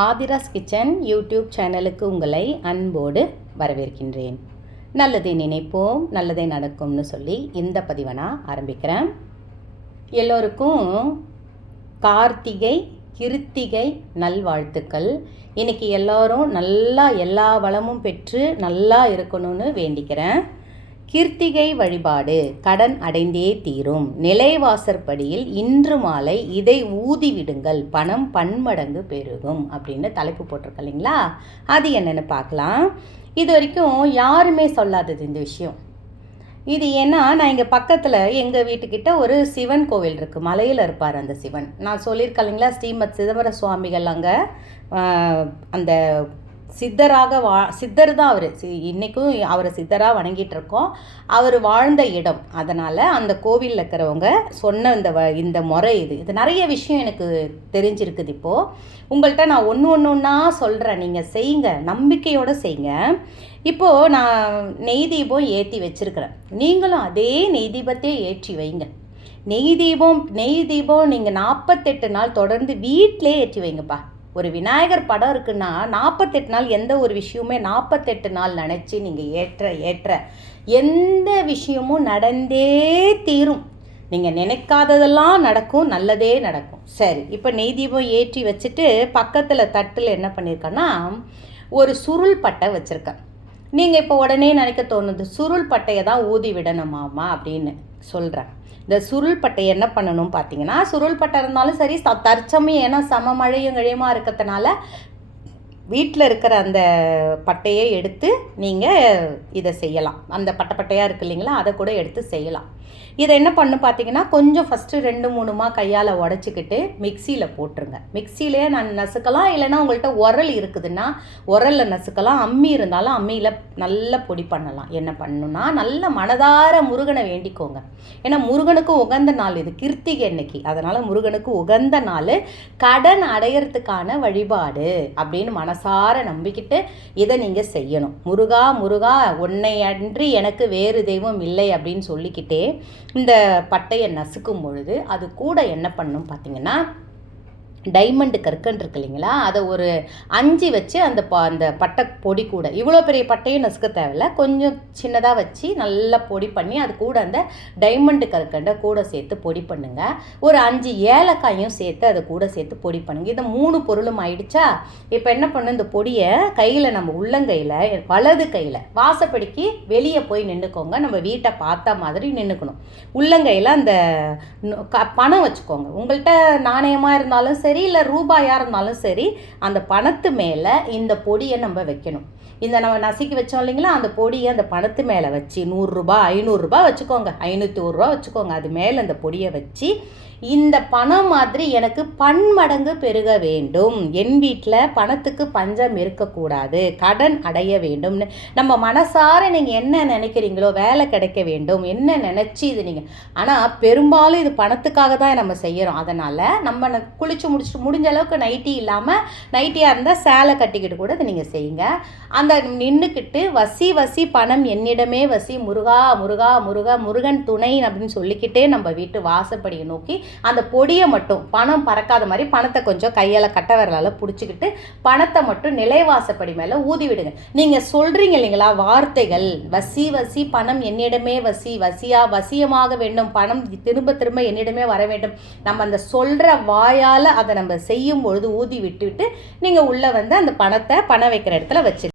Aadhira's kitchen YouTube சேனலுக்கு உங்களை அன்போடு வரவேற்கின்றேன். நல்லதை நினைப்போம் நல்லதை நடக்கும்னு சொல்லி இந்த பதிவை நான் ஆரம்பிக்கிறேன். எல்லோருக்கும் கார்த்திகை கிருத்திகை நல்வாழ்த்துக்கள். இன்றைக்கி எல்லோரும் நல்லா எல்லா வளமும் பெற்று நல்லா இருக்கணும்னு வேண்டிக்கிறேன். கிருத்திகை வழிபாடு கடன் அடைந்தே தீரும். நிலைவாசற்படியில் இன்று மாலை இதை ஊதிவிடுங்கள் பணம் பன்மடங்கு பெருகும் அப்படின்னு தலைப்பு போட்டிருக்க இல்லைங்களா? அது என்னென்னு பார்க்கலாம். இது வரைக்கும் யாருமே சொல்லாதது இந்த விஷயம். இது ஏன்னா நான் இங்கே பக்கத்தில் எங்கள் வீட்டுக்கிட்ட ஒரு சிவன் கோவில் இருக்குது மலையில் இருப்பார் அந்த சிவன். நான் சொல்லியிருக்கேன் இல்லைங்களா? ஸ்ரீமத் சிதம்பர சுவாமிகள் அங்கே அந்த சித்தராக வா சித்தர் தான் அவர் இன்றைக்கும் அவரை சித்தராக வணங்கிட்டு இருக்கோம் அவர் வாழ்ந்த இடம். அதனால் அந்த கோவிலில் இருக்கிறவங்க சொன்ன இந்த வ இந்த முறை இது. இது நிறைய விஷயம் எனக்கு தெரிஞ்சிருக்குது இப்போது உங்கள்கிட்ட நான் ஒன்று ஒன்று ஒன்றா சொல்கிறேன் நீங்கள் செய்யுங்க. நம்பிக்கையோடு செய்யுங்க. இப்போது நான் நெய் தீபம் ஏற்றி வச்சுருக்கிறேன். நீங்களும் அதே நெய் தீபத்தையே ஏற்றி வைங்க. நெய் தீபம் நெய் தீபம் நீங்கள் நாற்பத்தெட்டு நாள் தொடர்ந்து வீட்டிலே ஏற்றி வைங்கப்பா. ஒரு விநாயகர் படம் இருக்குன்னா நாற்பத்தெட்டு நாள் எந்த ஒரு விஷயமுமே நாற்பத்தெட்டு நாள் நினச்சி நீங்கள் ஏற்ற ஏற்ற எந்த விஷயமும் நடந்தே தீரும். நீங்கள் நினைக்காததெல்லாம் நடக்கும் நல்லதே நடக்கும். சரி இப்போ நெய் தீபம் ஏற்றி வச்சுட்டு பக்கத்தில் தட்டில் என்ன பண்ணியிருக்கேன்னா ஒரு சுருள் பட்டை வச்சுருக்கேன். நீங்கள் இப்போ உடனே நினைக்க தோணுது சுருள் பட்டையை தான் ஊதி விடணுமாமா அப்படின்னு. சொல்கிறேன் இந்த சுருள் பட்டை என்ன பண்ணணும் பார்த்தீங்கன்னா சுருள் பட்டை இருந்தாலும் சரி தற்சமயம் ஏன்னா சம மழையும் கழியுமா இருக்கிறதுனால வீட்டில் இருக்கிற அந்த பட்டையை எடுத்து நீங்கள் இதை செய்யலாம். அந்த பட்டை பட்டையாக இருக்கு இல்லைங்களா அதை கூட எடுத்து செய்யலாம். இதை என்ன பண்ணு பார்த்தீங்கன்னா கொஞ்சம் ஃபஸ்ட்டு ரெண்டு மூணுமா கையால் உடச்சிக்கிட்டு மிக்சியில் போட்டுருங்க. மிக்சியிலே நான் நசுக்கலாம் இல்லைன்னா உங்கள்கிட்ட உரல் இருக்குதுன்னா உரலில் நசுக்கலாம். அம்மி இருந்தாலும் அம்மியில் நல்ல பொடி பண்ணலாம். என்ன பண்ணுன்னா நல்ல மனதார முருகனை வேண்டிக்கோங்க. ஏன்னா முருகனுக்கு உகந்த நாள் இது கிருத்திகை இன்னைக்கு அதனால் முருகனுக்கு உகந்த நாள் கடன் அடையிறதுக்கான வழிபாடு அப்படின்னு மனசார நம்பிக்கிட்டு இதை நீங்கள் செய்யணும். முருகா முருகா உன்னை அன்றி எனக்கு வேறு தெய்வம் இல்லை அப்படின்னு சொல்லிக்கிட்டே இந்த பட்டையை நசுக்கும் பொழுது அது கூட என்ன பண்ணும் பார்த்தீங்கன்னா டைமண்டு கற்கன் இருக்கு இல்லைங்களா? அதை ஒரு அஞ்சு வச்சு அந்த ப அந்த பட்டை பொடி கூட இவ்வளோ பெரிய பட்டையும் நசுக்க தேவையில்ல. கொஞ்சம் சின்னதாக வச்சு நல்லா பொடி பண்ணி அது கூட அந்த டைமண்டு கற்கண்டை கூட சேர்த்து பொடி பண்ணுங்கள் ஒரு அஞ்சு ஏலக்காயும் சேர்த்து அதை கூட சேர்த்து பொடி பண்ணுங்கள் இதை மூணு பொருளும் ஆயிடுச்சா? இப்போ என்ன பண்ணு இந்த பொடியை கையில் நம்ம உள்ளங்கையில் வலது கையில் வாசப்படிக்கு வெளியே போய் நின்றுக்கோங்க நம்ம வீட்டை பார்த்த மாதிரி நின்றுக்கணும் உள்ளங்கையில் அந்த பணம் வச்சுக்கோங்க. உங்கள்கிட்ட நாணயமாக இருந்தாலும் சரி சரி இல்லை ரூபாயாக இருந்தாலும் சரி அந்த பணத்து மேலே இந்த பொடியை நம்ம வைக்கணும். இந்த நம்ம நசுக்கி வச்சோம் இல்லைங்களா அந்த பொடியை அந்த பணத்து மேலே வச்சு நூறுரூபா ஐநூறுரூபா வச்சுக்கோங்க. ஐநூற்றி ஒரு ரூபா வச்சுக்கோங்க. அது மேலே அந்த பொடியை வச்சு இந்த பணம் மாதிரி எனக்கு பன்மடங்கு பெருக வேண்டும். என் வீட்டில் பணத்துக்கு பஞ்சம் இருக்கக்கூடாது. கடன் அடைய வேண்டும்னு. நம்ம மனசார நீங்கள் என்ன நினைக்கிறீங்களோ வேலை கிடைக்க வேண்டும். என்ன நினச்சி இது நீங்கள் ஆனால் பெரும்பாலும் இது பணத்துக்காக தான் நம்ம செய்கிறோம் அதனால் நம்ம குளிச்சு முடிச்சுட்டு முடிஞ்ச அளவுக்கு நைட்டி இல்லாமல் நைட்டியாக இருந்தால் சேலை கட்டிக்கிட்டு கூட இதை நீங்கள் செய்யுங்க. அந்த நின்றுக்கிட்டு வசி வசி பணம் என்னிடமே வசி முருகா முருகா முருகா முருகன் துணை அப்படின்னு சொல்லிக்கிட்டே நம்ம வீட்டு வாசப்படியை நோக்கி அந்த பொடியை மட்டும் பணம் பறக்காத மாதிரி பணத்தை கொஞ்சம் கையால் கட்ட விரலால் பிடிச்சிக்கிட்டு பணத்தை மட்டும் நிலைவாசப்படி மேலே ஊதி விடுங்க. நீங்கள் சொல்கிறீங்க இல்லைங்களா வார்த்தைகள் வசி வசி பணம் என்னிடமே வசி வசியா வசியமாக வேண்டும் பணம் திரும்ப திரும்ப என்னிடமே வர வேண்டும். நம்ம அந்த சொல்கிற வாயால் அதை நம்ம செய்யும் பொழுது ஊதி விட்டுவிட்டு நீங்கள் உள்ளே வந்து அந்த பணத்தை பணம் வைக்கிற இடத்துல வச்சு